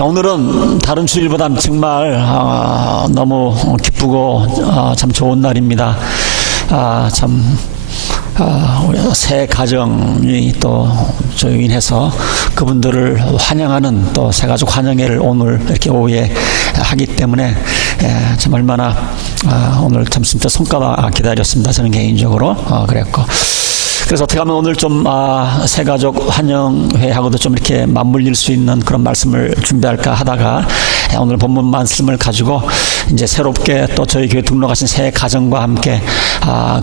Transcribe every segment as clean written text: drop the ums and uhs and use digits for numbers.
자, 오늘은 다른 주일보다 정말 너무 기쁘고 참 좋은 날입니다. 우리 새 가정이 또 조인해서 그분들을 환영하는 또 새가족 환영회를 오늘 이렇게 오후에 하기 때문에 참 얼마나 오늘 참 진짜 손가락 기다렸습니다. 저는 개인적으로 그랬고. 그래서 어떻게 하면 오늘 좀 새가족 환영회하고도 좀 이렇게 맞물릴 수 있는 그런 말씀을 준비할까 하다가 오늘 본문 말씀을 가지고 이제 새롭게 또 저희 교회 등록하신 새 가정과 함께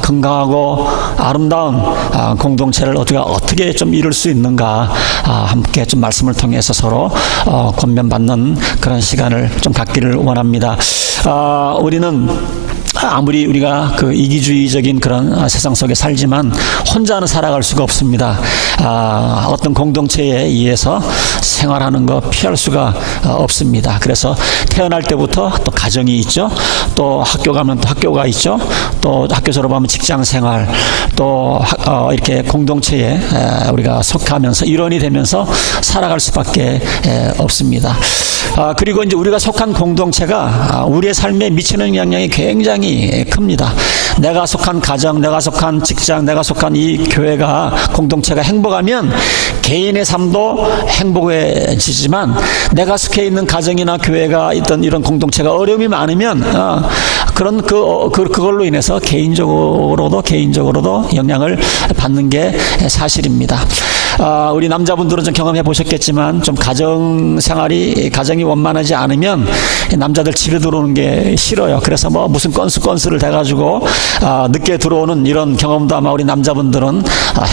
건강하고 아름다운 공동체를 어떻게 좀 이룰 수 있는가 함께 좀 말씀을 통해서 서로 권면받는 그런 시간을 좀 갖기를 원합니다. 우리는 아무리 우리가 그 이기주의적인 그런 세상 속에 살지만 혼자는 살아갈 수가 없습니다. 어떤 공동체에 의해서 생활하는 거 피할 수가 없습니다. 그래서 태어날 때부터 또 가정이 있죠. 또 학교 가면 또 학교가 있죠. 또 학교 졸업하면 직장 생활, 또 이렇게 공동체에 우리가 속하면서 일원이 되면서 살아갈 수밖에 없습니다. 그리고 이제 우리가 속한 공동체가 우리의 삶에 미치는 영향이 굉장히 큽니다. 내가 속한 가정, 내가 속한 직장, 내가 속한 이 교회가 공동체가 행복하면 개인의 삶도 행복해지지만 내가 속해 있는 가정이나 교회가 있던 이런 공동체가 어려움이 많으면 그걸로 인해서 개인적으로도 영향을 받는 게 사실입니다. 우리 남자분들은 좀 경험해 보셨겠지만 좀 가정이 원만하지 않으면 남자들 집에 들어오는 게 싫어요. 그래서 무슨 건수를 대가지고 늦게 들어오는 이런 경험도 아마 우리 남자분들은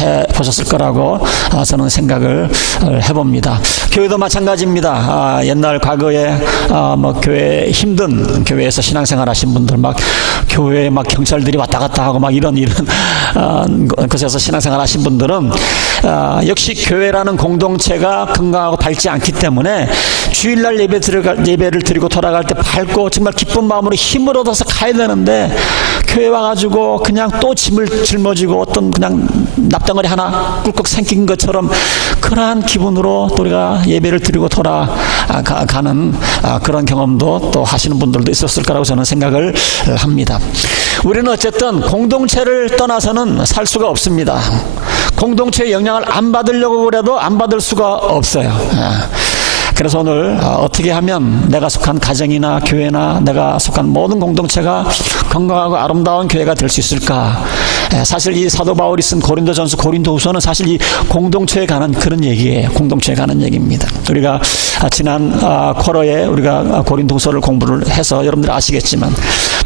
해 보셨을 거라고 저는 생각을 해봅니다. 교회도 마찬가지입니다. 옛날 과거에 교회 힘든 교회에서 신앙생활 하신 분들 교회에 경찰들이 왔다 갔다 하고 이런 곳에서 신앙생활 하신 분들은 역시 교회라는 공동체가 건강하고 밝지 않기 때문에 주일날 예배를 드리고 돌아갈 때 밝고 정말 기쁜 마음으로 힘을 얻어서 가야 되는데 교회 와가지고 그냥 또 짐을 짊어지고 어떤 그냥 납덩어리 하나 꿀꺽 생긴 것처럼 그러한 기분으로 또 우리가 예배를 드리고 돌아가는 그런 경험도 또 하시는 분들도 있었을 거라고 저는 생각을 합니다. 우리는 어쨌든 공동체를 떠나서는 살 수가 없습니다. 공동체의 영향을 안 받으려고 그래도 안 받을 수가 없어요. 그래서 오늘 어떻게 하면 내가 속한 가정이나 교회나 내가 속한 모든 공동체가 건강하고 아름다운 교회가 될 수 있을까? 사실 이 사도 바울이 쓴 고린도전서, 고린도후서는 사실 이 공동체에 관한 그런 얘기예요. 공동체에 관한 얘기입니다. 우리가 지난 쿼러에 우리가 고린도후서를 공부를 해서 여러분들 아시겠지만,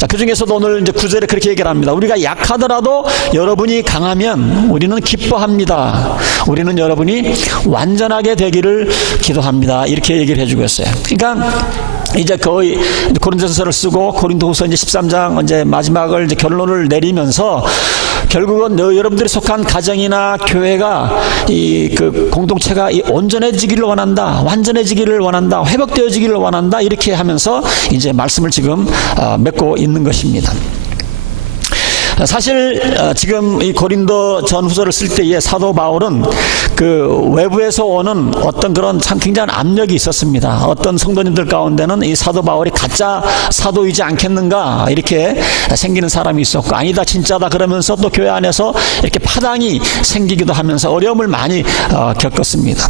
그 중에서도 오늘 이제 9절에 그렇게 얘기를 합니다. 우리가 약하더라도 여러분이 강하면 우리는 기뻐합니다. 우리는 여러분이 완전하게 되기를 기도합니다. 이렇게 얘기를 해주고 있어요. 그러니까 이제 거의 고린도전서를 쓰고 고린도후서 이제 13장 이제 마지막을 이제 결론을 내리면서 결국은 여러분들이 속한 가정이나 교회가 그 공동체가 온전해지기를 원한다, 완전해지기를 원한다, 회복되어지기를 원한다, 이렇게 하면서 이제 말씀을 지금 맺고 있는 것입니다. 사실 지금 이 고린도 전후서를 쓸 때에 사도 바울은 그 외부에서 오는 어떤 그런 참 굉장한 압력이 있었습니다. 어떤 성도님들 가운데는 이 사도 바울이 가짜 사도이지 않겠는가 이렇게 생기는 사람이 있었고, 아니다 진짜다 그러면서 또 교회 안에서 이렇게 파당이 생기기도 하면서 어려움을 많이 겪었습니다.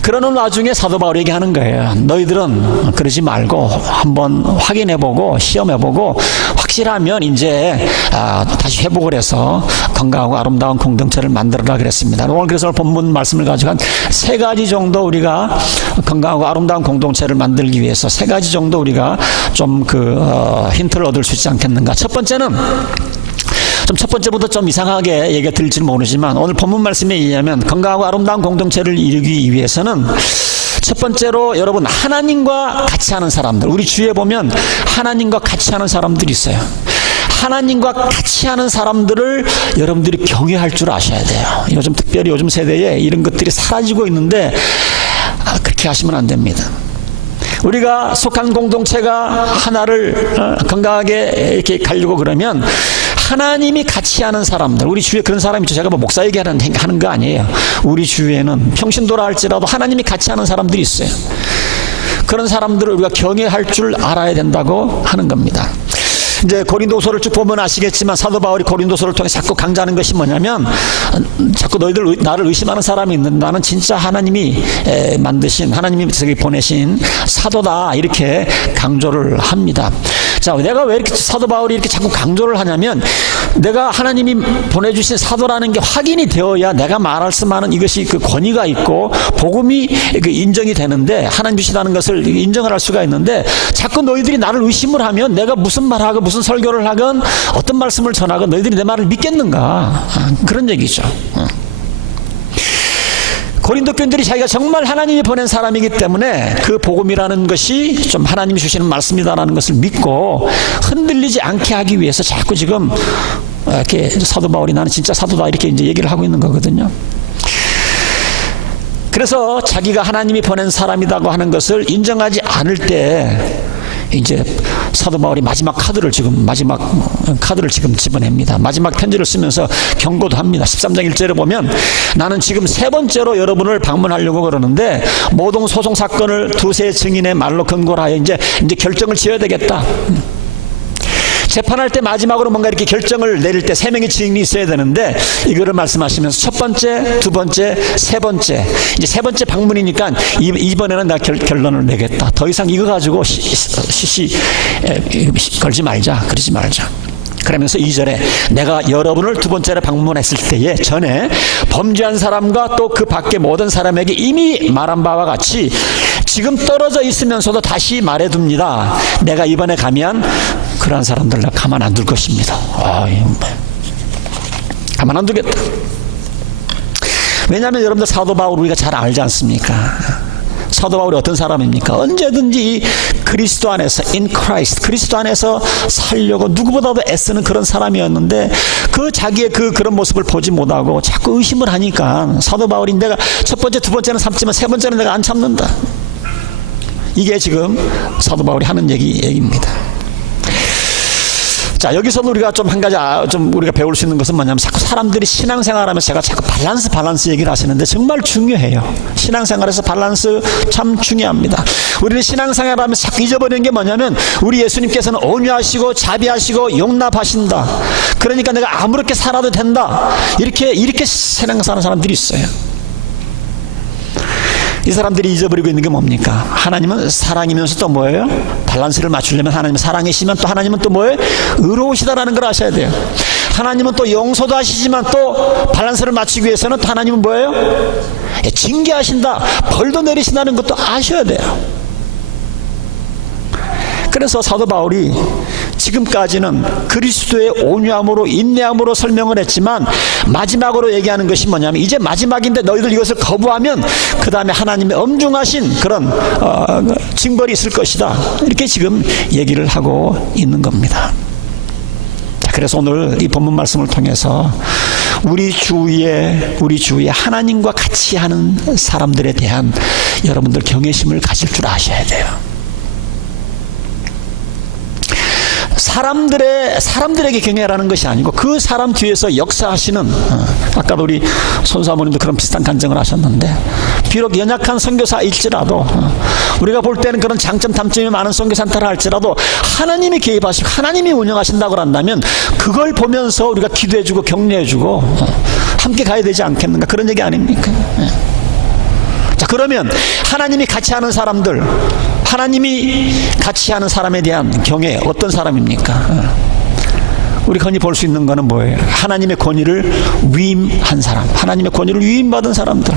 그러는 와중에 사도 바울이 얘기하는 거예요. 너희들은 그러지 말고 한번 확인해보고 시험해보고 확실하면 이제 다시 회복을 해서 건강하고 아름다운 공동체를 만들어라 그랬습니다. 오늘 그래서 본문 말씀을 가지고 한 3가지 정도 우리가 건강하고 아름다운 공동체를 만들기 위해서 3가지 정도 우리가 좀 힌트를 얻을 수 있지 않겠는가. 첫 번째는 첫 번째부터 좀 이상하게 얘기가 들릴지는 모르지만 오늘 본문 말씀에 의하면 건강하고 아름다운 공동체를 이루기 위해서는 첫 번째로 여러분 하나님과 같이 하는 사람들, 우리 주위에 보면 하나님과 같이 하는 사람들이 있어요. 하나님과 같이 하는 사람들을 여러분들이 경외할 줄 아셔야 돼요. 특별히 요즘 세대에 이런 것들이 사라지고 있는데 그렇게 하시면 안 됩니다. 우리가 속한 공동체가 하나를 건강하게 이렇게 가려고 그러면 하나님이 같이 하는 사람들, 우리 주위에 그런 사람이 있죠. 제가 목사 얘기하는 거 아니에요. 우리 주위에는 평신도라 할지라도 하나님이 같이 하는 사람들이 있어요. 그런 사람들을 우리가 경외할 줄 알아야 된다고 하는 겁니다. 이제 고린도서를 쭉 보면 아시겠지만 사도 바울이 고린도서를 통해 자꾸 강조하는 것이 뭐냐면, 자꾸 너희들 나를 의심하는 사람이 있는데 나는 진짜 하나님이 만드신, 하나님이 저기 보내신 사도다, 이렇게 강조를 합니다. 자, 내가 왜 이렇게 사도 바울이 이렇게 자꾸 강조를 하냐면, 내가 하나님이 보내주신 사도라는 게 확인이 되어야 내가 말씀하는 이것이 그 권위가 있고 복음이 그 인정이 되는데, 하나님 주시다는 것을 인정을 할 수가 있는데, 자꾸 너희들이 나를 의심을 하면 내가 무슨 말하고 무슨 설교를 하건 어떤 말씀을 전하건 너희들이 내 말을 믿겠는가, 그런 얘기죠. 고린도 교인들이 자기가 정말 하나님이 보낸 사람이기 때문에 그 복음이라는 것이 좀 하나님이 주시는 말씀이다라는 것을 믿고 흔들리지 않게 하기 위해서 자꾸 지금 이렇게 사도 바울이 나는 진짜 사도다, 이렇게 이제 얘기를 하고 있는 거거든요. 그래서 자기가 하나님이 보낸 사람이라고 하는 것을 인정하지 않을 때 이제 사도 바울이 마지막 카드를 지금 집어냅니다. 마지막 편지를 쓰면서 경고도 합니다. 13장 1절에 보면, 나는 지금 세 번째로 여러분을 방문하려고 그러는데 모동 소송 사건을 두세 증인의 말로 근거로 하여 이제 결정을 지어야 되겠다. 재판할 때 마지막으로 뭔가 이렇게 결정을 내릴 때 세 명의 증인이 있어야 되는데, 이거를 말씀하시면서 첫 번째, 두 번째, 세 번째, 이제 세 번째 방문이니까 이번에는 나 결론을 내겠다. 더 이상 이거 가지고 걸지 말자, 그러지 말자. 그러면서 2절에 내가 여러분을 두 번째로 방문했을 때에 전에 범죄한 사람과 또 그 밖에 모든 사람에게 이미 말한 바와 같이 지금 떨어져 있으면서도 다시 말해둡니다. 내가 이번에 가면 그러한 사람들 나 가만 안 둘 것입니다. 가만 안 두겠다. 왜냐하면 여러분들 사도 바울 우리가 잘 알지 않습니까? 사도 바울이 어떤 사람입니까? 언제든지 이 그리스도 안에서, in Christ, 그리스도 안에서 살려고 누구보다도 애쓰는 그런 사람이었는데, 그 자기의 그런 모습을 보지 못하고 자꾸 의심을 하니까 사도 바울이 내가 첫 번째, 두 번째는 참지만 세 번째는 내가 안 참는다. 이게 지금 사도 바울이 하는 얘기입니다. 자, 여기서도 우리가 좀 한 가지 우리가 배울 수 있는 것은 뭐냐면, 자꾸 사람들이 신앙생활하면서 제가 자꾸 밸런스 얘기를 하시는데 정말 중요해요. 신앙생활에서 밸런스 참 중요합니다. 우리는 신앙생활하면서 자꾸 잊어버리는 게 뭐냐면, 우리 예수님께서는 온유하시고 자비하시고 용납하신다. 그러니까 내가 아무렇게 살아도 된다. 이렇게 신앙생활하는 사람들이 있어요. 이 사람들이 잊어버리고 있는 게 뭡니까? 하나님은 사랑이면서 또 뭐예요? 밸런스를 맞추려면 하나님은 사랑이시면 또 하나님은 또 뭐예요? 의로우시다라는 걸 아셔야 돼요. 하나님은 또 용서도 하시지만 또 밸런스를 맞추기 위해서는 또 하나님은 뭐예요? 징계하신다, 벌도 내리신다는 것도 아셔야 돼요. 그래서 사도 바울이 지금까지는 그리스도의 온유함으로 인내함으로 설명을 했지만, 마지막으로 얘기하는 것이 뭐냐면, 이제 마지막인데 너희들 이것을 거부하면 그 다음에 하나님의 엄중하신 그런 징벌이 있을 것이다, 이렇게 지금 얘기를 하고 있는 겁니다. 그래서 오늘 이 본문 말씀을 통해서 우리 주위에 하나님과 같이 하는 사람들에 대한 여러분들 경외심을 가질 줄 아셔야 돼요. 사람들에게 경외라는 것이 아니고 그 사람 뒤에서 역사하시는, 아까도 우리 손사모님도 그런 비슷한 간증을 하셨는데, 비록 연약한 선교사일지라도, 우리가 볼 때는 그런 장점 단점이 많은 선교사한테라 할지라도 하나님이 개입하시고 하나님이 운영하신다고 한다면 그걸 보면서 우리가 기도해주고 격려해주고 함께 가야 되지 않겠는가, 그런 얘기 아닙니까? 자, 그러면 하나님이 같이 하는 사람들, 하나님이 같이 하는 사람에 대한 경외, 어떤 사람입니까? 우리 흔히 볼 수 있는 거는 뭐예요? 하나님의 권위를 위임한 사람, 하나님의 권위를 위임받은 사람들.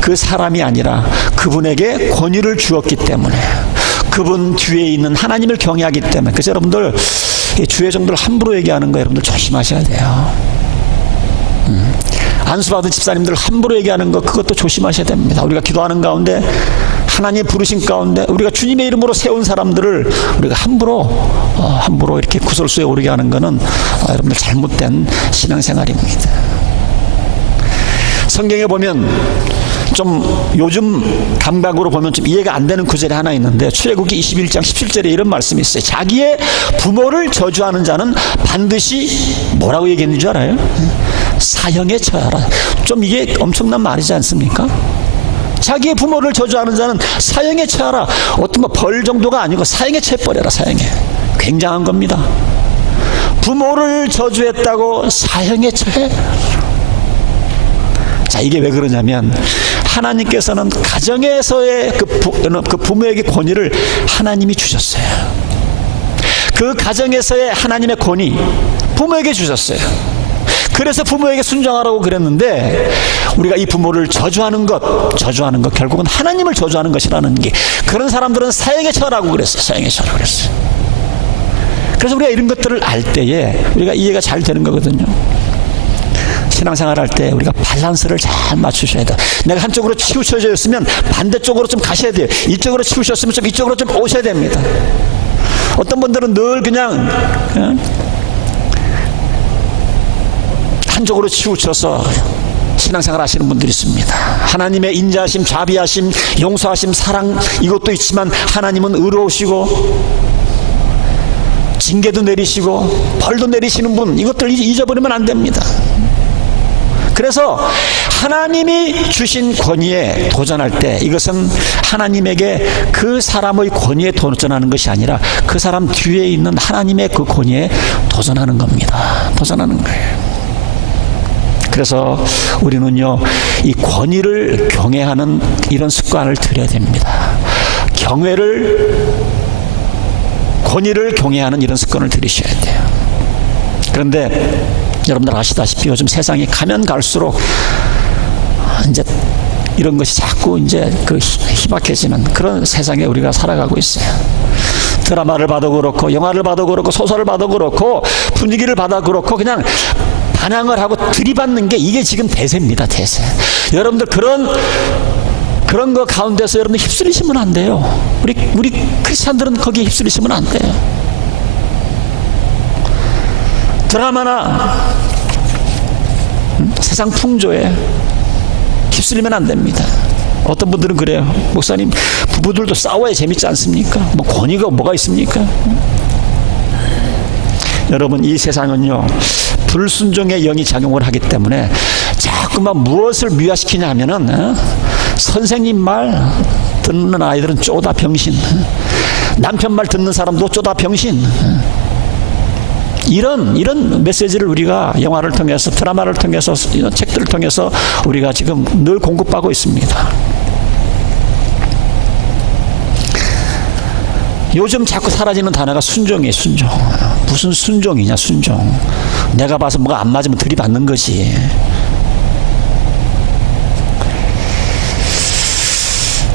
그 사람이 아니라 그분에게 권위를 주었기 때문에, 그분 뒤에 있는 하나님을 경외하기 때문에. 그래서 여러분들 주의 정도를 함부로 얘기하는 거 여러분들 조심하셔야 돼요. 안수받은 집사님들 함부로 얘기하는 거, 그것도 조심하셔야 됩니다. 우리가 기도하는 가운데, 하나님의 부르신 가운데 우리가 주님의 이름으로 세운 사람들을 우리가 함부로 이렇게 구설수에 오르게 하는 것은 여러분들 잘못된 신앙생활입니다. 성경에 보면 좀 요즘 감각으로 보면 좀 이해가 안 되는 구절이 하나 있는데, 출애굽기 21장 17절에 이런 말씀이 있어요. 자기의 부모를 저주하는 자는 반드시 뭐라고 얘기했는 줄 알아요? 사형에 처하라. 좀 이게 엄청난 말이지 않습니까? 자기의 부모를 저주하는 자는 사형에 처하라. 어떤 뭐 벌 정도가 아니고 사형에 처해버려라. 사형에. 굉장한 겁니다. 부모를 저주했다고 사형에 처해. 자, 이게 왜 그러냐면 하나님께서는 가정에서의 그 부모에게 권위를 하나님이 주셨어요. 그 가정에서의 하나님의 권위 부모에게 주셨어요. 그래서 부모에게 순종하라고 그랬는데 우리가 이 부모를 저주하는 것 결국은 하나님을 저주하는 것이라는 게, 그런 사람들은 사형에 처하라고 그랬어요. 사형에 처하라고 그랬어요. 그래서 우리가 이런 것들을 알 때에 우리가 이해가 잘 되는 거거든요. 신앙생활 할 때 우리가 밸런스를 잘 맞추셔야 돼요. 내가 한쪽으로 치우쳐졌으면 반대쪽으로 좀 가셔야 돼요. 이쪽으로 치우셨으면 좀 이쪽으로 좀 오셔야 됩니다. 어떤 분들은 늘 그냥 한쪽으로 치우쳐서 신앙생활 하시는 분들이 있습니다. 하나님의 인자하심, 자비하심, 용서하심, 사랑 이것도 있지만 하나님은 의로우시고 징계도 내리시고 벌도 내리시는 분, 이것들 잊어버리면 안 됩니다. 그래서 하나님이 주신 권위에 도전할 때 이것은 하나님에게 그 사람의 권위에 도전하는 것이 아니라 그 사람 뒤에 있는 하나님의 그 권위에 도전하는 겁니다. 도전하는 거예요. 그래서 우리는요, 이 권위를 경외하는 이런 습관을 들여야 됩니다. 권위를 경외하는 이런 습관을 들이셔야 돼요. 그런데 여러분들 아시다시피 요즘 세상이 가면 갈수록 이제 이런 것이 자꾸 이제 그 희박해지는 그런 세상에 우리가 살아가고 있어요. 드라마를 봐도 그렇고 영화를 봐도 그렇고 소설을 봐도 그렇고 분위기를 봐도 그렇고 그냥 반항을 하고 들이받는 게 이게 지금 대세입니다. 대세. 여러분들 그런 거 가운데서 여러분들 휩쓸리시면 안 돼요. 우리 크리스찬들은 거기에 휩쓸리시면 안 돼요. 드라마나 세상 풍조에 휩쓸리면 안 됩니다. 어떤 분들은 그래요. 목사님, 부부들도 싸워야 재밌지 않습니까? 뭐 권위가 뭐가 있습니까? 여러분, 이 세상은요, 불순종의 영이 작용을 하기 때문에 자꾸만 무엇을 미화시키냐 하면은 선생님 말 듣는 아이들은 쪼다 병신, 남편 말 듣는 사람도 쪼다 병신, 이런 메시지를 우리가 영화를 통해서, 드라마를 통해서, 책들을 통해서 우리가 지금 늘 공급하고 있습니다. 요즘 자꾸 사라지는 단어가 순종이에요. 순종. 무슨 순종이냐, 순종. 내가 봐서 뭐가 안 맞으면 들이받는 거지.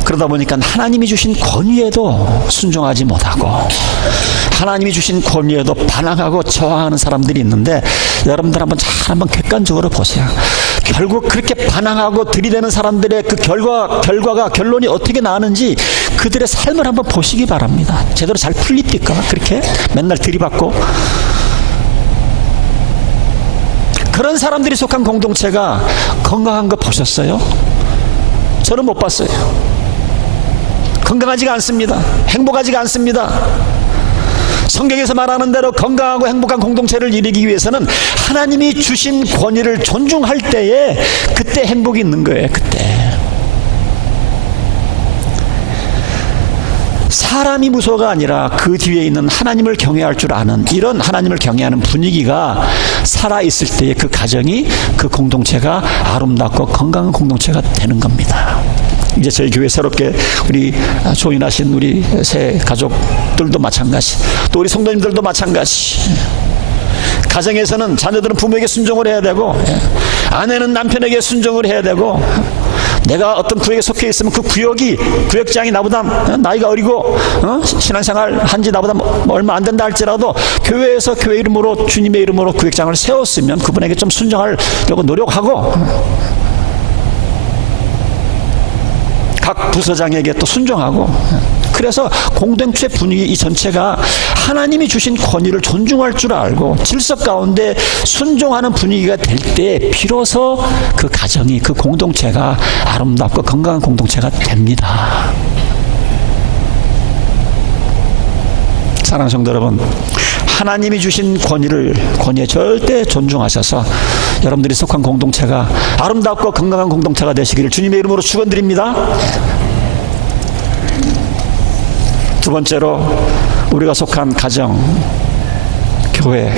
그러다 보니까 하나님이 주신 권위에도 순종하지 못하고 하나님이 주신 권위에도 반항하고 저항하는 사람들이 있는데, 여러분들 한번 객관적으로 보세요. 결국 그렇게 반항하고 들이대는 사람들의 그 결론이 어떻게 나는지 그들의 삶을 한번 보시기 바랍니다. 제대로 잘 풀립니까? 그렇게 맨날 들이받고. 그런 사람들이 속한 공동체가 건강한 거 보셨어요? 저는 못 봤어요. 건강하지가 않습니다. 행복하지가 않습니다. 성경에서 말하는 대로 건강하고 행복한 공동체를 이루기 위해서는 하나님이 주신 권위를 존중할 때에 그때 행복이 있는 거예요. 그때 사람이 무서워가 아니라 그 뒤에 있는 하나님을 경외할 줄 아는, 이런 하나님을 경외하는 분위기가 살아있을 때에 그 가정이, 그 공동체가 아름답고 건강한 공동체가 되는 겁니다. 이제 저희 교회 새롭게 우리 조인하신 우리 새 가족들도 마찬가지, 또 우리 성도님들도 마찬가지. 가정에서는 자녀들은 부모에게 순종을 해야 되고, 아내는 남편에게 순종을 해야 되고, 내가 어떤 구역에 속해 있으면 그 구역장이 나보다 나이가 어리고 신앙생활 한지 나보다 얼마 안 된다 할지라도 교회에서 교회 이름으로, 주님의 이름으로 구역장을 세웠으면 그분에게 좀 순종하려고 노력하고, 각 부서장에게 또 순종하고, 그래서 공동체 분위기 이 전체가 하나님이 주신 권위를 존중할 줄 알고 질서 가운데 순종하는 분위기가 될 때 비로소 그 가정이, 그 공동체가 아름답고 건강한 공동체가 됩니다. 사랑하는 성도 여러분, 하나님이 주신 권위에 절대 존중하셔서 여러분들이 속한 공동체가 아름답고 건강한 공동체가 되시기를 주님의 이름으로 축원드립니다. 두 번째로 우리가 속한 가정, 교회,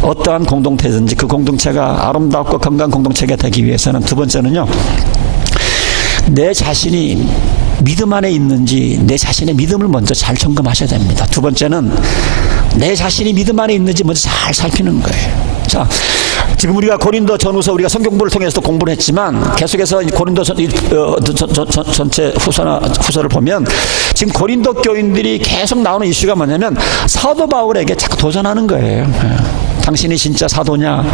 어떠한 공동체든지 그 공동체가 아름답고 건강한 공동체가 되기 위해서는 두 번째는요, 내 자신이 믿음 안에 있는지 내 자신의 믿음을 먼저 잘 점검하셔야 됩니다. 두 번째는 내 자신이 믿음 안에 있는지 먼저 잘 살피는 거예요. 자, 지금 우리가 고린도 전후서 우리가 성경부를 통해서도 공부를 했지만 계속해서 고린도 전체 후서를 보면 지금 고린도 교인들이 계속 나오는 이슈가 뭐냐면 사도 바울에게 자꾸 도전하는 거예요. 당신이 진짜 사도냐?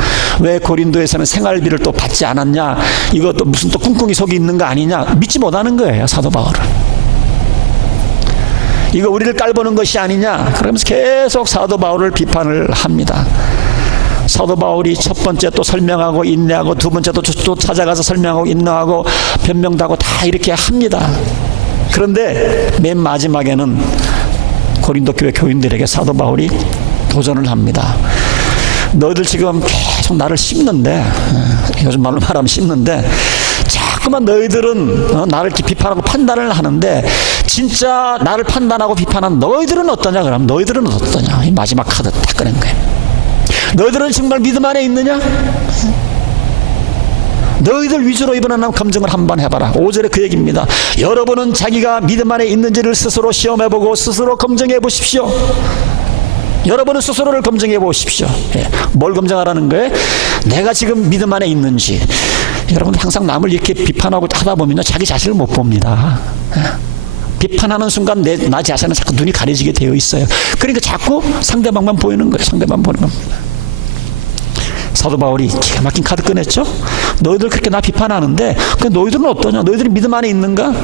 왜 고린도에서는 생활비를 또 받지 않았냐? 이거 또 무슨 또 꿍꿍이 속이 있는 거 아니냐? 믿지 못하는 거예요, 사도 바울을. 이거 우리를 깔보는 것이 아니냐? 그러면서 계속 사도 바울을 비판을 합니다. 사도 바울이 첫 번째 또 설명하고 인내하고 두 번째 또 찾아가서 설명하고 인내하고 변명도 하고 다 이렇게 합니다. 그런데 맨 마지막에는 고린도 교회 교인들에게 사도 바울이 도전을 합니다. 너희들 지금 계속 나를 씹는데, 요즘 말로 말하면 씹는데, 자꾸만 너희들은 나를 비판하고 판단을 하는데 진짜 나를 판단하고 비판한 너희들은 어떠냐? 그럼 너희들은 어떠냐? 이 마지막 카드 딱 꺼낸 거예요. 너희들은 정말 믿음 안에 있느냐? 너희들 위주로 이번에 검증을 한번 해봐라. 5절에 그 얘기입니다. 여러분은 자기가 믿음 안에 있는지를 스스로 시험해보고 스스로 검증해 보십시오. 여러분은 스스로를 검증해 보십시오. 뭘 검증하라는 거예요? 내가 지금 믿음 안에 있는지. 여러분 항상 남을 이렇게 비판하고 하다 보면 자기 자신을 못 봅니다. 비판하는 순간 나 자신은 자꾸 눈이 가려지게 되어 있어요. 그러니까 자꾸 상대방만 보이는 거예요. 상대방 보는 겁니다. 사도 바울이 기가 막힌 카드 꺼냈죠. 너희들 그렇게 나 비판하는데 너희들은 어떠냐? 너희들이 믿음 안에 있는가?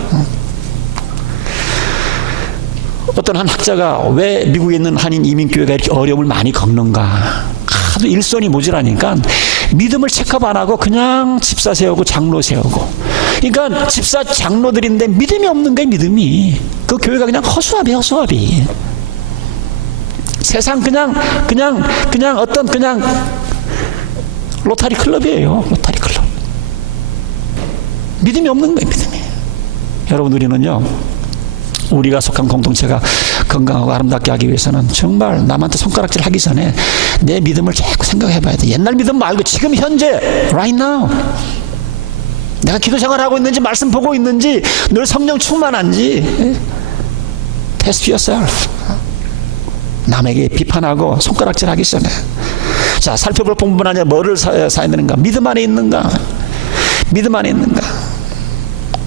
어떤 한 학자가 왜 미국에 있는 한인 이민교회가 이렇게 어려움을 많이 겪는가? 하도 일손이 모자라니까 믿음을 체크업 안 하고 그냥 집사 세우고 장로 세우고. 그러니까 집사 장로들인데 믿음이 없는 거예요. 믿음이. 그 교회가 그냥 허수아비야, 허수아비. 세상 그냥 어떤 그냥 로타리 클럽이에요. 로타리 클럽. 믿음이 없는 거예요. 믿음이. 여러분, 우리는요, 우리가 속한 공동체가 건강하고 아름답게 하기 위해서는 정말 남한테 손가락질 하기 전에 내 믿음을 자꾸 생각해 봐야 돼. 옛날 믿음 말고 지금 현재 right now 내가 기도 생활하고 있는지 말씀 보고 있는지 늘 성령 충만한지 test yourself. 남에게 비판하고 손가락질 하기 전에. 자, 살펴볼 본분 아니라 뭐를 사야 되는가? 믿음 안에 있는가? 믿음 안에 있는가?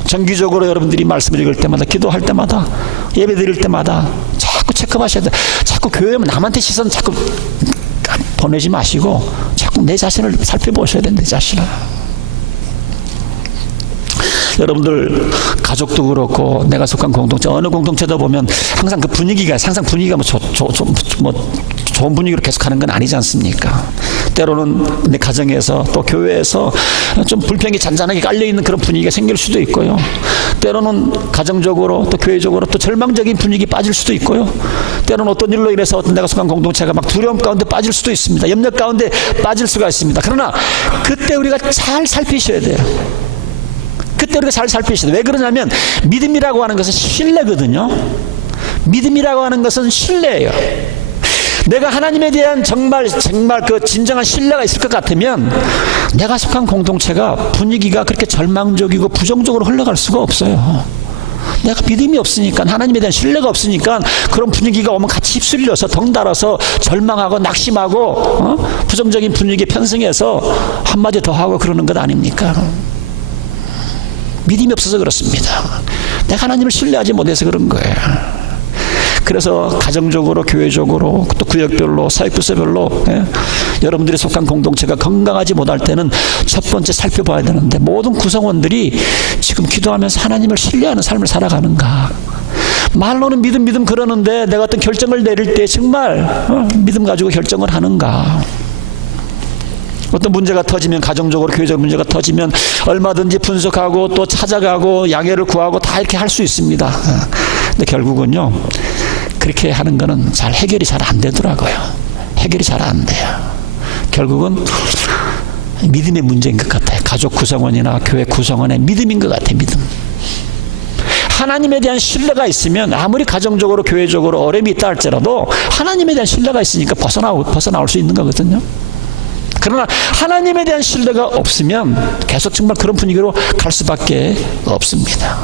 정기적으로 여러분들이 말씀을 읽을 때마다, 기도할 때마다, 예배 드릴 때마다 자꾸 체크하셔야 돼. 자꾸 교회에 남한테 시선 자꾸 보내지 마시고 자꾸 내 자신을 살펴보셔야 돼. 내 자신을. 여러분들 가족도 그렇고 내가 속한 공동체, 어느 공동체도 보면 항상 그 분위기가 좋은 분위기로 계속하는 건 아니지 않습니까? 때로는 내 가정에서 또 교회에서 좀 불평이 잔잔하게 깔려있는 그런 분위기가 생길 수도 있고요. 때로는 가정적으로 또 교회적으로 또 절망적인 분위기 빠질 수도 있고요. 때로는 어떤 일로 인해서 어떤 내가 속한 공동체가 막 두려움 가운데 빠질 수도 있습니다. 염려 가운데 빠질 수가 있습니다. 그러나 그때 우리가 잘 살피셔야 돼요. 그때 우리가 잘 살피셔야 돼요. 왜 그러냐면 믿음이라고 하는 것은 신뢰거든요. 믿음이라고 하는 것은 신뢰예요. 내가 하나님에 대한 정말 그 진정한 신뢰가 있을 것 같으면 내가 속한 공동체가 분위기가 그렇게 절망적이고 부정적으로 흘러갈 수가 없어요. 내가 믿음이 없으니까, 하나님에 대한 신뢰가 없으니까 그런 분위기가 오면 같이 휩쓸려서 덩달아서 절망하고 낙심하고 부정적인 분위기에 편승해서 한마디 더 하고 그러는 것 아닙니까? 믿음이 없어서 그렇습니다. 내가 하나님을 신뢰하지 못해서 그런 거예요. 그래서 가정적으로, 교회적으로, 또 구역별로, 사역부서별로 여러분들이 속한 공동체가 건강하지 못할 때는 첫 번째 살펴봐야 되는데, 모든 구성원들이 지금 기도하면서 하나님을 신뢰하는 삶을 살아가는가? 말로는 믿음 그러는데 내가 어떤 결정을 내릴 때 정말 믿음 가지고 결정을 하는가? 어떤 문제가 터지면, 가정적으로 교회적 문제가 터지면 얼마든지 분석하고 또 찾아가고 양해를 구하고 다 이렇게 할 수 있습니다. 근데 결국은요, 그렇게 하는 거는 잘 해결이 잘 안 되더라고요. 해결이 잘 안 돼요. 결국은 믿음의 문제인 것 같아요. 가족 구성원이나 교회 구성원의 믿음인 것 같아요. 믿음. 하나님에 대한 신뢰가 있으면 아무리 가정적으로 교회적으로 어려움이 있다 할지라도 하나님에 대한 신뢰가 있으니까 벗어나올 수 있는 거거든요. 그러나 하나님에 대한 신뢰가 없으면 계속 정말 그런 분위기로 갈 수밖에 없습니다.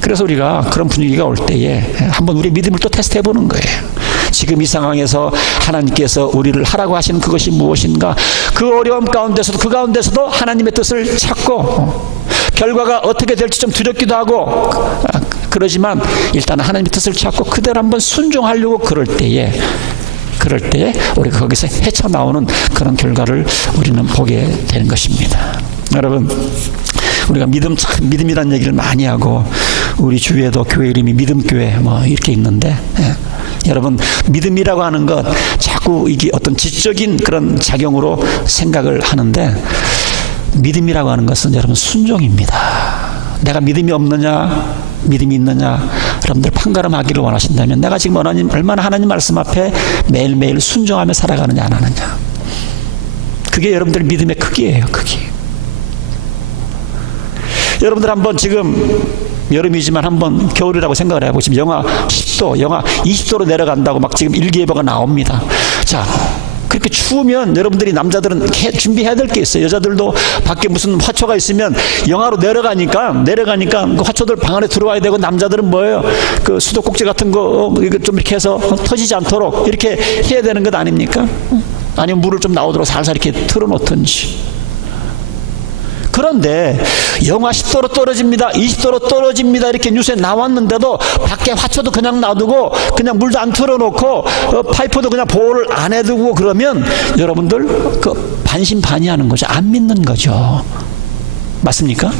그래서 우리가 그런 분위기가 올 때에 한번 우리 믿음을 또 테스트해 보는 거예요. 지금 이 상황에서 하나님께서 우리를 하라고 하시는 그것이 무엇인가? 그 어려움 가운데서도 그 가운데서도 하나님의 뜻을 찾고 결과가 어떻게 될지 좀 두렵기도 하고 그러지만 일단 하나님의 뜻을 찾고 그대로 한번 순종하려고 그럴 때에 우리가 거기서 헤쳐나오는 그런 결과를 우리는 보게 되는 것입니다. 여러분, 우리가 믿음이라는 얘기를 많이 하고 우리 주위에도 교회 이름이 믿음교회 뭐 이렇게 있는데 여러분, 믿음이라고 하는 것 자꾸 이게 어떤 지적인 그런 작용으로 생각을 하는데 믿음이라고 하는 것은 여러분 순종입니다. 내가 믿음이 없느냐 믿음이 있느냐 여러분들 판가름하기를 원하신다면 내가 지금 얼마나 하나님 말씀 앞에 매일매일 순종하며 살아가느냐 안 하느냐, 그게 여러분들 믿음의 크기예요. 크기. 여러분들 한번 지금 여름이지만 한번 겨울이라고 생각을 해보고 지금 영하 10도 영하 20도로 내려간다고 막 지금 일기예보가 나옵니다. 자, 그렇게 추우면 여러분들이 남자들은 준비해야 될 게 있어요. 여자들도 밖에 무슨 화초가 있으면 영하로 내려가니까 그 화초들 방 안에 들어와야 되고, 남자들은 뭐예요? 그 수도꼭지 같은 거 좀 이렇게 해서 터지지 않도록 이렇게 해야 되는 것 아닙니까? 아니면 물을 좀 나오도록 살살 이렇게 틀어놓든지. 그런데 영하 10도로 떨어집니다, 20도로 떨어집니다 이렇게 뉴스에 나왔는데도 밖에 화초도 그냥 놔두고 그냥 물도 안 틀어놓고 파이프도 그냥 보호를 안 해두고 그러면 여러분들 그 반신반의하는 거죠. 안 믿는 거죠. 맞습니까?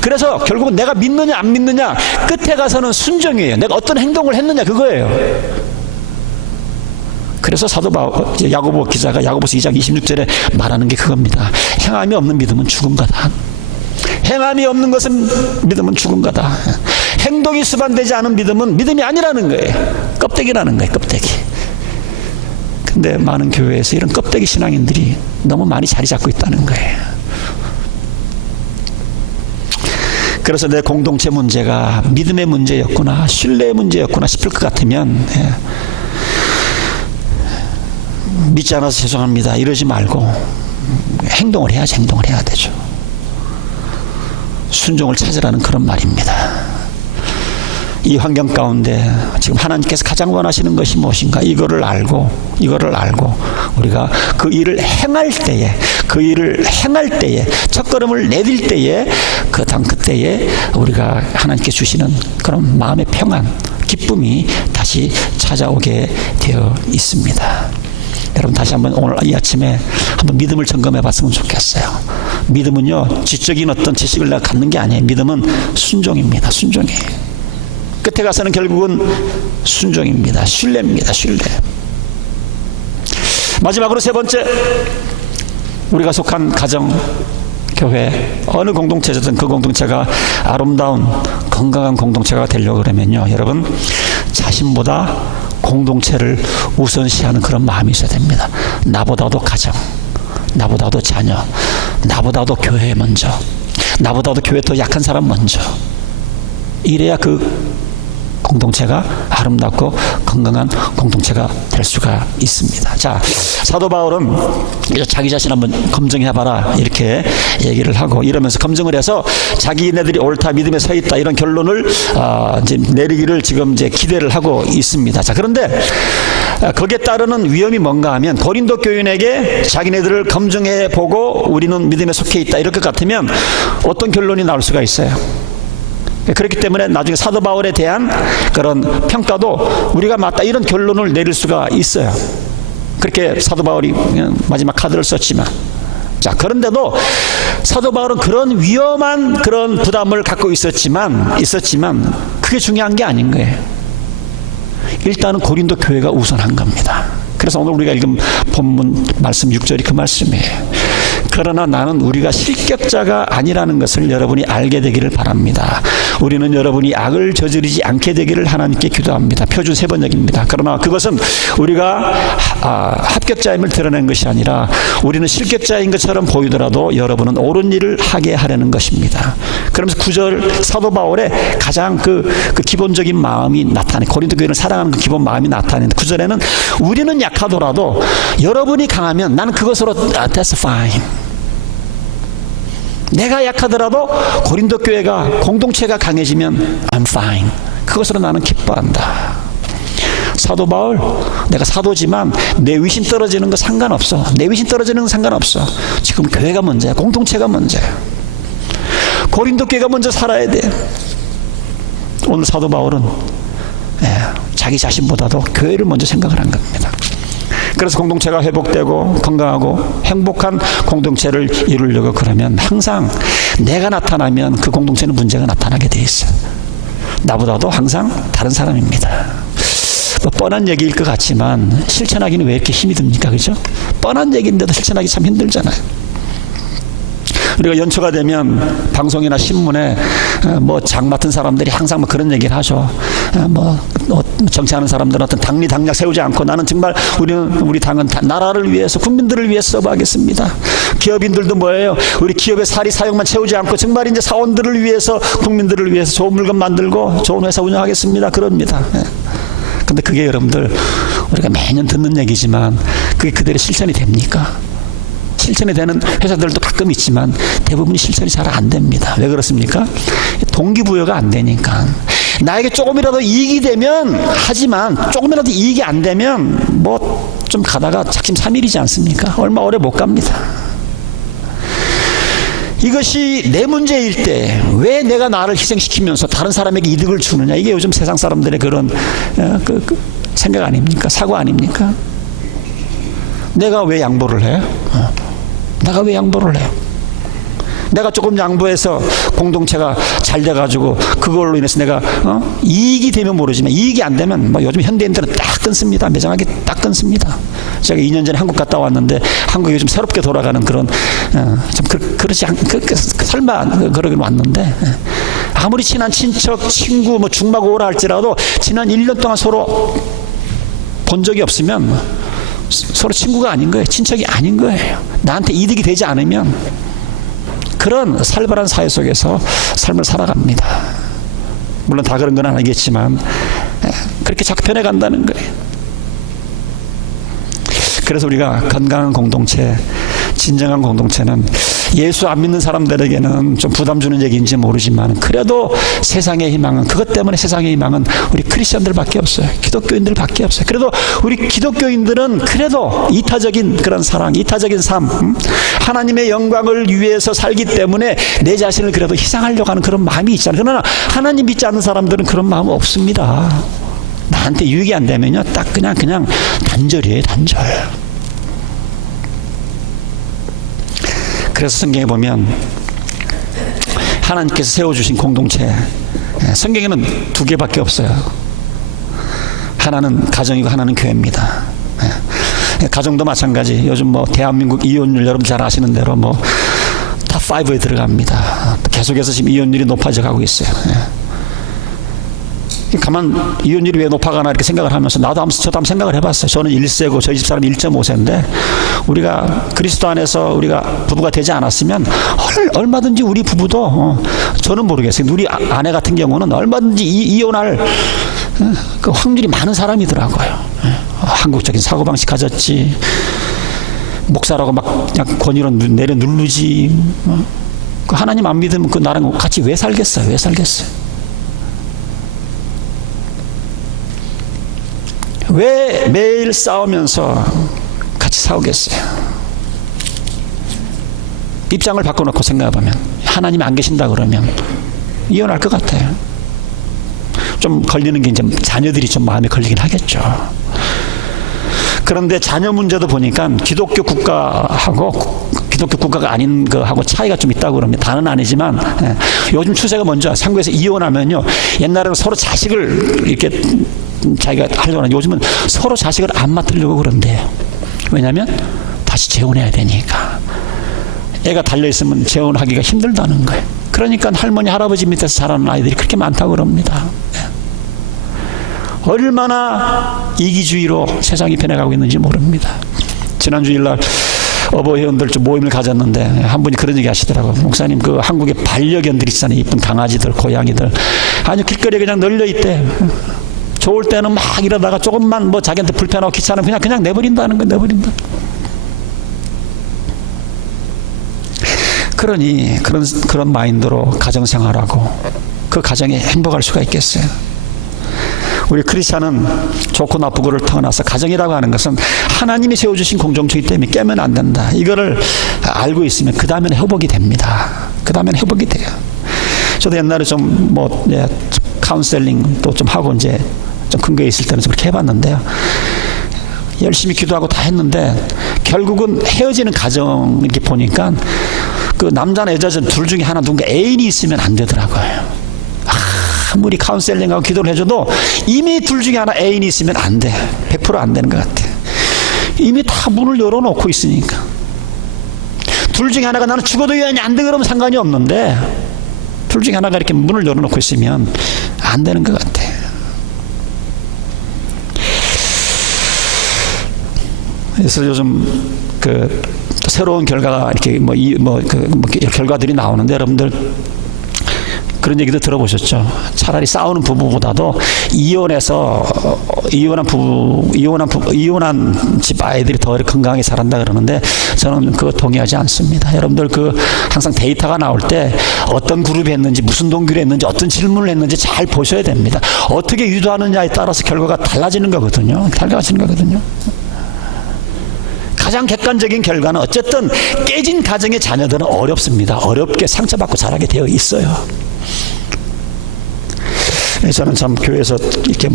그래서 결국은 내가 믿느냐 안 믿느냐 끝에 가서는 순종이에요. 내가 어떤 행동을 했느냐 그거예요. 그래서 사도 야고보 기자가 야고보서 2장 26절에 말하는 게 그겁니다. 행함이 없는 믿음은 죽은 거다. 행함이 없는 것은 믿음은 죽은 거다. 행동이 수반되지 않은 믿음은 믿음이 아니라는 거예요. 껍데기라는 거예요. 껍데기. 근데 많은 교회에서 이런 껍데기 신앙인들이 너무 많이 자리 잡고 있다는 거예요. 그래서 내 공동체 문제가 믿음의 문제였구나, 신뢰의 문제였구나 싶을 것 같으면 믿지 않아서 죄송합니다 이러지 말고 행동을 해야지. 행동을 해야 되죠. 순종을 찾으라는 그런 말입니다. 이 환경 가운데 지금 하나님께서 가장 원하시는 것이 무엇인가, 이거를 알고 우리가 그 일을 행할 때에 첫걸음을 내딜 때에 그때에 우리가 하나님께 주시는 그런 마음의 평안, 기쁨이 다시 찾아오게 되어 있습니다. 여러분, 다시 한번 오늘 이 아침에 한번 믿음을 점검해 봤으면 좋겠어요. 믿음은요, 지적인 어떤 지식을 내가 갖는 게 아니에요. 믿음은 순종입니다. 순종이에요. 끝에 가서는 결국은 순종입니다. 신뢰입니다. 신뢰. 마지막으로 세 번째, 우리가 속한 가정, 교회, 어느 공동체든 그 공동체가 아름다운 건강한 공동체가 되려고 그러면요, 여러분, 자신보다 공동체를 우선시하는 그런 마음이 있어야 됩니다. 나보다도 가정, 나보다도 자녀, 나보다도 교회 먼저, 나보다도 교회 더 약한 사람 먼저. 이래야 그 공동체가 아름답고 건강한 공동체가 될 수가 있습니다. 자, 사도 바울은 자기 자신 한번 검증해봐라 이렇게 얘기를 하고, 이러면서 검증을 해서 자기네들이 옳다, 믿음에 서 있다 이런 결론을 이제 내리기를 지금 이제 기대를 하고 있습니다. 자, 그런데 거기에 따르는 위험이 뭔가 하면, 고린도 교인에게 자기네들을 검증해보고 우리는 믿음에 속해 있다 이럴 것 같으면 어떤 결론이 나올 수가 있어요. 그렇기 때문에 나중에 사도 바울에 대한 그런 평가도 우리가 맞다 이런 결론을 내릴 수가 있어요. 그렇게 사도 바울이 마지막 카드를 썼지만, 자, 그런데도 사도 바울은 그런 위험한 그런 부담을 갖고 있었지만 그게 중요한 게 아닌 거예요. 일단은 고린도 교회가 우선한 겁니다. 그래서 오늘 우리가 읽은 본문 말씀 6절이 그 말씀이에요. 그러나 나는 우리가 실격자가 아니라는 것을 여러분이 알게 되기를 바랍니다. 우리는 여러분이 악을 저지르지 않게 되기를 하나님께 기도합니다. 표준 3번역입니다. 그러나 그것은 우리가 합격자임을 드러낸 것이 아니라 우리는 실격자인 것처럼 보이더라도 여러분은 옳은 일을 하게 하려는 것입니다. 그러면서 9절 사도 바울의 가장 그 기본적인 마음이 나타내, 고린도 교회를 사랑하는 그 기본 마음이 나타내는데 9절에는 우리는 약하더라도 여러분이 강하면 나는 그것으로 that's fine. 내가 약하더라도 고린도 교회가 공동체가 강해지면 I'm fine. 그것으로 나는 기뻐한다. 사도 바울, 내가 사도지만 내 위신 떨어지는 거 상관없어. 내 위신 떨어지는 건 상관없어. 지금 교회가 문제야. 공동체가 문제야. 고린도 교회가 먼저 살아야 돼. 오늘 사도 바울은 자기 자신보다도 교회를 먼저 생각을 한 겁니다. 그래서 공동체가 회복되고 건강하고 행복한 공동체를 이루려고 그러면 항상 내가 나타나면 그 공동체는 문제가 나타나게 돼 있어. 나보다도 항상 다른 사람입니다. 뭐 뻔한 얘기일 것 같지만 실천하기는 왜 이렇게 힘이 듭니까? 그죠? 뻔한 얘기인데도 실천하기 참 힘들잖아요. 우리가 연초가 되면 방송이나 신문에 뭐 장 맡은 사람들이 항상 뭐 그런 얘기를 하죠. 뭐 정치하는 사람들은 어떤 당리 당략 세우지 않고 나는 정말 우리 당은 나라를 위해서 국민들을 위해서 서브하겠습니다. 기업인들도 뭐예요? 우리 기업의 사리 사욕만 채우지 않고 정말 이제 사원들을 위해서 국민들을 위해서 좋은 물건 만들고 좋은 회사 운영하겠습니다. 그럽니다. 근데 그게 여러분들 우리가 매년 듣는 얘기지만 그게 그대로 실천이 됩니까? 실천이 되는 회사들도 가끔 있지만 대부분이 실천이 잘 안 됩니다. 왜 그렇습니까? 동기부여가 안 되니까. 나에게 조금이라도 이익이 되면 하지만 조금이라도 이익이 안 되면 뭐 좀 가다가 작심삼일이지 않습니까? 얼마 오래 못 갑니다. 이것이 내 문제일 때 왜 내가 나를 희생시키면서 다른 사람에게 이득을 주느냐, 이게 요즘 세상 사람들의 그런 생각 아닙니까? 사고 아닙니까? 내가 왜 양보를 해? 내가 왜 양보를 해요? 내가 조금 양보해서 공동체가 잘 돼가지고 그걸로 인해서 내가 이익이 되면 모르지만 이익이 안 되면 뭐 요즘 현대인들은 딱 끊습니다. 매장하게 딱 끊습니다. 제가 2년 전에 한국 갔다 왔는데 한국이 요즘 새롭게 돌아가는 그런 좀 그렇지 않 설마 그러긴 왔는데 아무리 친한 친척 친구 뭐 중마고라 할지라도 지난 1년 동안 서로 본 적이 없으면 서로 친구가 아닌 거예요. 친척이 아닌 거예요. 나한테 이득이 되지 않으면 그런 살벌한 사회 속에서 삶을 살아갑니다. 물론 다 그런 건 아니겠지만 그렇게 자꾸 변해간다는 거예요. 그래서 우리가 건강한 공동체, 진정한 공동체는 예수 안 믿는 사람들에게는 좀 부담 주는 얘기인지 모르지만 그래도 세상의 희망은, 그것 때문에 세상의 희망은 우리 크리스천들밖에 없어요. 기독교인들밖에 없어요. 그래도 우리 기독교인들은 그래도 이타적인 그런 사랑, 이타적인 삶, 하나님의 영광을 위해서 살기 때문에 내 자신을 그래도 희생하려고 하는 그런 마음이 있잖아요. 그러나 하나님 믿지 않는 사람들은 그런 마음 없습니다. 나한테 유익이 안 되면요 딱 그냥 단절이에요. 단절. 그래서 성경에 보면 하나님께서 세워주신 공동체, 성경에는 2개밖에 없어요. 하나는 가정이고 하나는 교회입니다. 가정도 마찬가지. 요즘 뭐 대한민국 이혼율 여러분 잘 아시는 대로 뭐 탑5에 들어갑니다. 계속해서 지금 이혼율이 높아져 가고 있어요. 가만 이혼율이 왜 높아가나 이렇게 생각을 하면서 저도 한번 생각을 해봤어요. 저는 1세고 저희 집사람은 1.5세인데 우리가 그리스도 안에서 우리가 부부가 되지 않았으면 얼마든지 우리 부부도 저는 모르겠어요. 우리 아내 같은 경우는 얼마든지 이혼할 그 확률이 많은 사람이더라고요. 한국적인 사고방식 가졌지, 목사라고 막 그냥 권위로 내려 누르지, 하나님 안 믿으면 그 나랑 같이 왜 살겠어요? 왜 살겠어요? 왜 매일 싸우면서 같이 싸우겠어요? 입장을 바꿔놓고 생각해보면 하나님이 안 계신다 그러면 이혼할 것 같아요. 좀 걸리는 게 이제 자녀들이 좀 마음에 걸리긴 하겠죠. 그런데 자녀 문제도 보니까 기독교 국가하고 기독교 국가가 아닌 거하고 차이가 좀 있다고 그럽니다. 다는 아니지만 요즘 추세가 뭔지 한국에서 이혼하면요 옛날에는 서로 자식을 이렇게 자기가 하려고 하는데 요즘은 서로 자식을 안 맡으려고 그런대요. 왜냐하면 다시 재혼해야 되니까. 애가 달려있으면 재혼하기가 힘들다는 거예요. 그러니까 할머니 할아버지 밑에서 자라는 아이들이 그렇게 많다고 그럽니다. 얼마나 이기주의로 세상이 변해가고 있는지 모릅니다. 지난 주일날 어버이회원들 좀 모임을 가졌는데 한 분이 그런 얘기 하시더라고요. 목사님, 그 한국의 반려견들 있잖아요. 이쁜 강아지들, 고양이들. 아주 길거리에 그냥 널려있대. 좋을 때는 막 이러다가 조금만 뭐 자기한테 불편하고 귀찮으면 그냥 내버린다는 거예요. 내버린다. 그러니 그런 마인드로 가정생활하고 그 가정에 행복할 수가 있겠어요? 우리 크리스찬은 좋고 나쁘고를 떠나서 가정이라고 하는 것은 하나님이 세워주신 공동체이기 때문에 깨면 안 된다. 이거를 알고 있으면 그 다음에는 회복이 됩니다. 그 다음에는 회복이 돼요. 저도 옛날에 좀 카운셀링도 좀 하고 이제 좀 근거에 있을 때는 좀 그렇게 해봤는데요. 열심히 기도하고 다 했는데 결국은 헤어지는 가정 이렇게 보니까 그 남자나 여자 둘 중에 하나 누군가 애인이 있으면 안 되더라고요. 아무리 카운셀링하고 기도를 해줘도 이미 둘 중에 하나 애인이 있으면 안 돼. 100% 안 되는 것 같아. 이미 다 문을 열어놓고 있으니까. 둘 중에 하나가 나는 죽어도 여인이 안 돼 그러면 상관이 없는데 둘 중에 하나가 이렇게 문을 열어놓고 있으면 안 되는 것 같아. 그래서 요즘 새로운 결과가 이렇게 결과들이 나오는데 여러분들 그런 얘기도 들어보셨죠? 차라리 싸우는 부부보다도 이혼한 집 아이들이 더 건강하게 자란다 그러는데 저는 그거 동의하지 않습니다. 여러분들 항상 데이터가 나올 때 어떤 그룹이 했는지, 무슨 동기로 했는지, 어떤 질문을 했는지 잘 보셔야 됩니다. 어떻게 유도하느냐에 따라서 결과가 달라지는 거거든요. 가장 객관적인 결과는 어쨌든 깨진 가정의 자녀들은 어렵습니다. 어렵게 상처받고 자라게 되어 있어요. 저는 참 교회에서 이렇게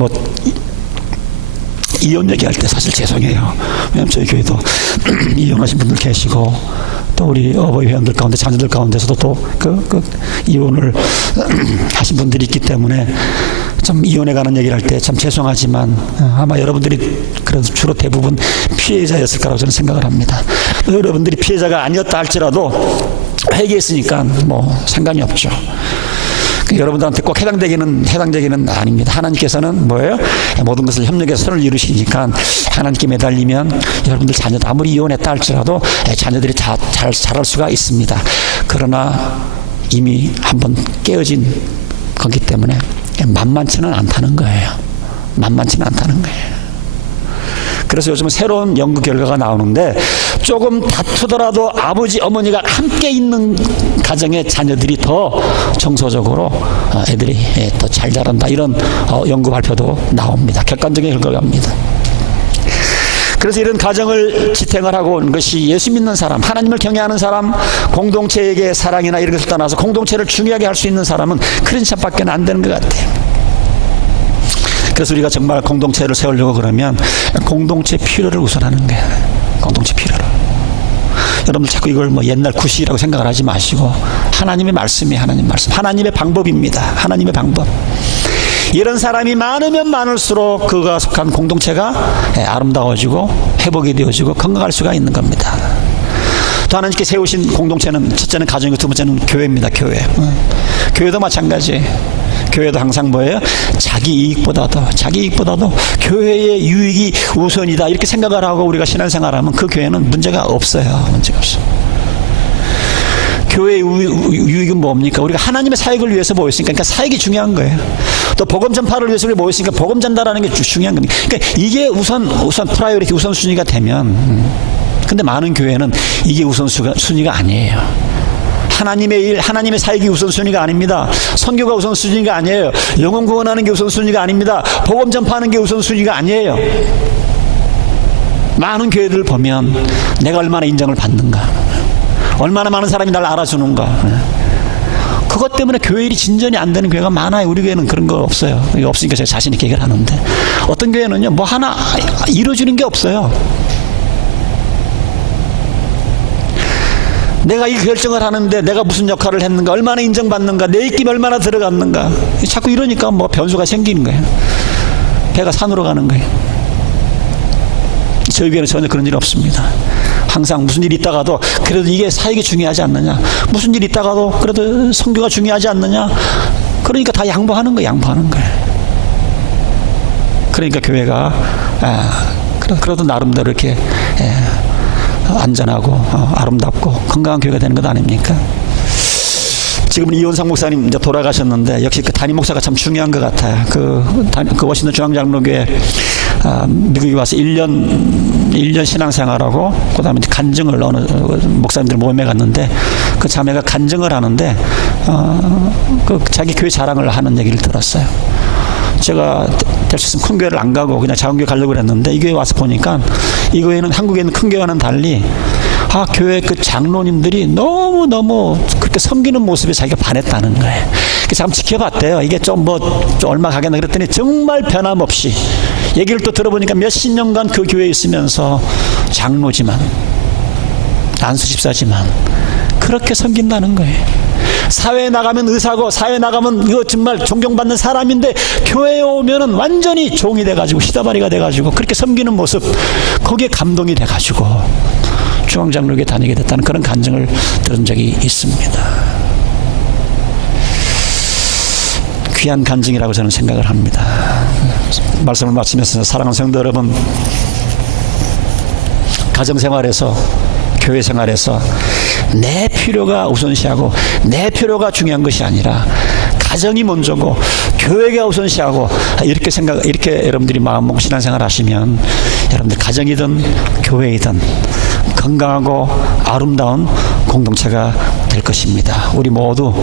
이혼 얘기할 때 사실 죄송해요. 왜냐하면 저희 교회도 이혼하신 분들 계시고 또 우리 어버이 회원들 가운데 자녀들 가운데서도 또 이혼을 하신 분들이 있기 때문에 참 이혼에 관한 얘기를 할 때 참 죄송하지만 아마 여러분들이 그래도 주로 대부분 피해자였을 거라고 저는 생각을 합니다. 여러분들이 피해자가 아니었다 할지라도 회개했으니까 상관이 없죠. 여러분들한테 꼭 해당되기는 아닙니다. 하나님께서는 뭐예요? 모든 것을 협력해서 선을 이루시니까 하나님께 매달리면 여러분들 자녀도 아무리 이혼했다 할지라도 자녀들이 잘 자랄 수가 있습니다. 그러나 이미 한번 깨어진 거기 때문에 만만치는 않다는 거예요. 그래서 요즘은 새로운 연구 결과가 나오는데 조금 다투더라도 아버지 어머니가 함께 있는 가정의 자녀들이 더 정서적으로 애들이 더 잘 자란다, 이런 연구 발표도 나옵니다. 객관적인 결과입니다. 그래서 이런 가정을 지탱을 하고 온 것이 예수 믿는 사람, 하나님을 경외하는 사람, 공동체에게 사랑이나 이런 것을 떠나서 공동체를 중요하게 할 수 있는 사람은 크리스찬밖에 안 되는 것 같아요. 그래서 우리가 정말 공동체를 세우려고 그러면 공동체 필요를 우선하는 거예요. 공동체 필요를. 여러분들 자꾸 이걸 옛날 구시라고 생각을 하지 마시고 하나님의 말씀이 하나님의 방법입니다. 하나님의 방법. 이런 사람이 많으면 많을수록 그가 속한 공동체가 아름다워지고 회복이 되어지고 건강할 수가 있는 겁니다. 또 하나님께 세우신 공동체는 첫째는 가정이고 두 번째는 교회입니다. 교회도 마찬가지예요. 교회도 항상 뭐예요? 자기 이익보다도 교회의 유익이 우선이다 이렇게 생각을 하고 우리가 신앙생활하면 그 교회는 문제가 없어요. 교회의 유익은 뭡니까? 우리가 하나님의 사역을 위해서 모였으니까, 그러니까 사역이 중요한 거예요. 또 복음 전파를 위해서 우리가 모였으니까 복음 전달하는 게 중요한 겁니다. 그러니까 이게 우선 프라이오리티, 우선순위가 되면, 근데 많은 교회는 이게 우선순위가 아니에요. 하나님의 일, 하나님의 사역이 우선순위가 아닙니다. 선교가 우선순위가 아니에요. 영혼 구원하는 게 우선순위가 아닙니다. 복음 전파하는 게 우선순위가 아니에요. 많은 교회들을 보면 내가 얼마나 인정을 받는가, 얼마나 많은 사람이 날 알아주는가, 그것 때문에 교회 일이 진전이 안 되는 교회가 많아요. 우리 교회는 그런 거 없어요. 없으니까 제가 자신 있게 얘기를 하는데, 어떤 교회는요 하나 이루어지는 게 없어요. 내가 이 결정을 하는데 내가 무슨 역할을 했는가, 얼마나 인정받는가, 내 입김이 얼마나 들어갔는가, 자꾸 이러니까 변수가 생기는 거예요. 배가 산으로 가는 거예요. 저희 교회는 전혀 그런 일 없습니다. 항상 무슨 일이 있다가도 그래도 이게 사역이 중요하지 않느냐, 무슨 일이 있다가도 그래도 선교가 중요하지 않느냐, 그러니까 다 양보하는 거예요. 그러니까 교회가 그래도 나름대로 이렇게 안전하고 아름답고 건강한 교회가 되는 것 아닙니까? 지금은 이원상 목사님 이제 돌아가셨는데 역시 그 담임 목사가 참 중요한 것 같아요. 그 워싱턴 중앙장로교회 미국에 와서 1년 신앙생활하고 그다음에 이제 간증을 어느 목사님들 모임에 갔는데 그 자매가 간증을 하는데 그 자기 교회 자랑을 하는 얘기를 들었어요. 제가 될 수 있으면 큰 교회를 안 가고 그냥 작은 교회 가려고 그랬는데 이 교회 와서 보니까 이 교회는 한국에 있는 큰 교회와는 달리 교회 그 장로님들이 너무너무 그렇게 섬기는 모습에 자기가 반했다는 거예요. 그래서 한번 지켜봤대요. 이게 좀 얼마 가겠나 그랬더니 정말 변함없이 얘기를 또 들어보니까 몇십 년간 그 교회에 있으면서 장로지만 안수집사지만 그렇게 섬긴다는 거예요. 사회에 나가면 의사고 사회에 나가면 이거 정말 존경받는 사람인데 교회에 오면은 완전히 종이 돼가지고 시다바리가 돼가지고 그렇게 섬기는 모습 거기에 감동이 돼가지고 중앙장로교에 다니게 됐다는 그런 간증을 들은 적이 있습니다. 귀한 간증이라고 저는 생각을 합니다. 말씀을 마치면서 사랑하는 성도 여러분, 가정생활에서 교회 생활에서 내 필요가 우선시하고 내 필요가 중요한 것이 아니라 가정이 먼저고 교회가 우선시하고 이렇게 여러분들이 마음 먹고 신앙생활 하시면 여러분들 가정이든 교회이든 건강하고 아름다운 공동체가 될 것입니다. 우리 모두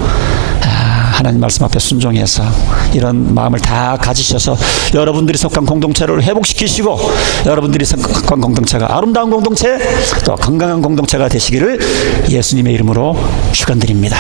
하나님 말씀 앞에 순종해서 이런 마음을 다 가지셔서 여러분들이 속한 공동체를 회복시키시고 여러분들이 속한 공동체가 아름다운 공동체 또 건강한 공동체가 되시기를 예수님의 이름으로 축원드립니다.